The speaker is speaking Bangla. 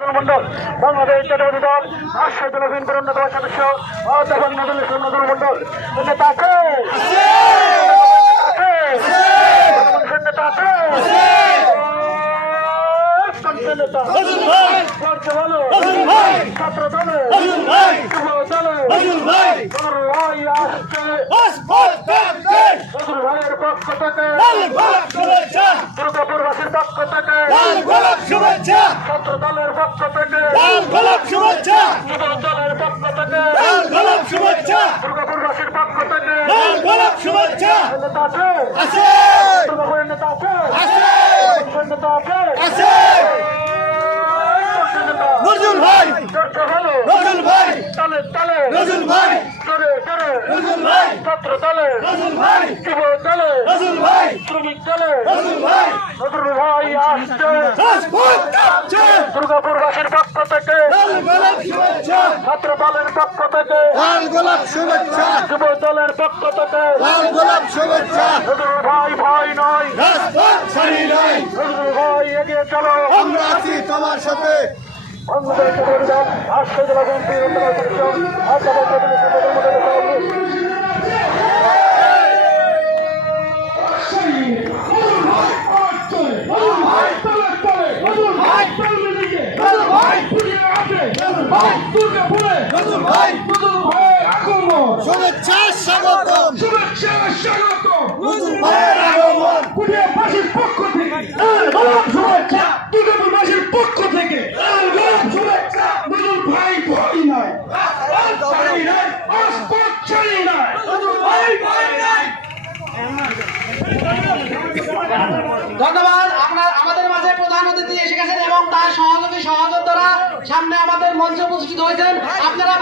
মন্ডল বাংলাদেশ জাতীয়তাবাদী দল রাষ্ট্রীয় দলের অন্যতম সদস্য অধ্যাপক নজরুল মন্ডল নেতা আছে নেতা আছে ছাত্র দলে যুব দলে ভাইয়ের পক্ষ থেকে দুর্গাপুরবাসীর পক্ষ থেকে ছাত্র দলের পক্ষ থেকে যুব দলের পক্ষ থেকে দুর্গাপুরবাসীর পক্ষ থেকে নেতা আছে দুর্গাপুরের নেতা আছে নেতা আছে নজরুল ভাই নজরুল ভাই তালে তালে নজরুল ভাই জোরে জোরে নজরুল ভাই ছাত্র দলে নজরুল ভাই যুব দলে নজরুল ভাই শ্রমিক দলে নজরুল ভাই নজরুল ভাই আসছে রাজপথ কাঁপছে দুর্গাপুরবাসীর পক্ষ থেকে লাল গোলাপ শুভেচ্ছা ছাত্র দলের পক্ষ থেকে লাল গোলাপ শুভেচ্ছা যুব দলের পক্ষ থেকে লাল গোলাপ শুভেচ্ছা নজরুল ভাই ভয় নয় রাজপথ ছাড়ি নাই নজরুল ভাই এগিয়ে চলো আমরা আছি তোমার সাথে বাংলাদেশ জাতীয়তাবাদী দল রাষ্ট্রীয় জেলা বিএনপির অন্যতম সদস্য অধ্যাপক নজরুল মন্ডলের সভাপতি নজরুল ভাই শুভেচ্ছা স্বাগতম নজরুল ভাইয়ের আগমন ধন্যবাদ। আমাদের মাঝে প্রধান অতিথি এসে গেছেন এবং তার সহযোগী সহযোদ্ধারা সামনে আমাদের মঞ্চে উপস্থিত হয়েছেন। আপনারা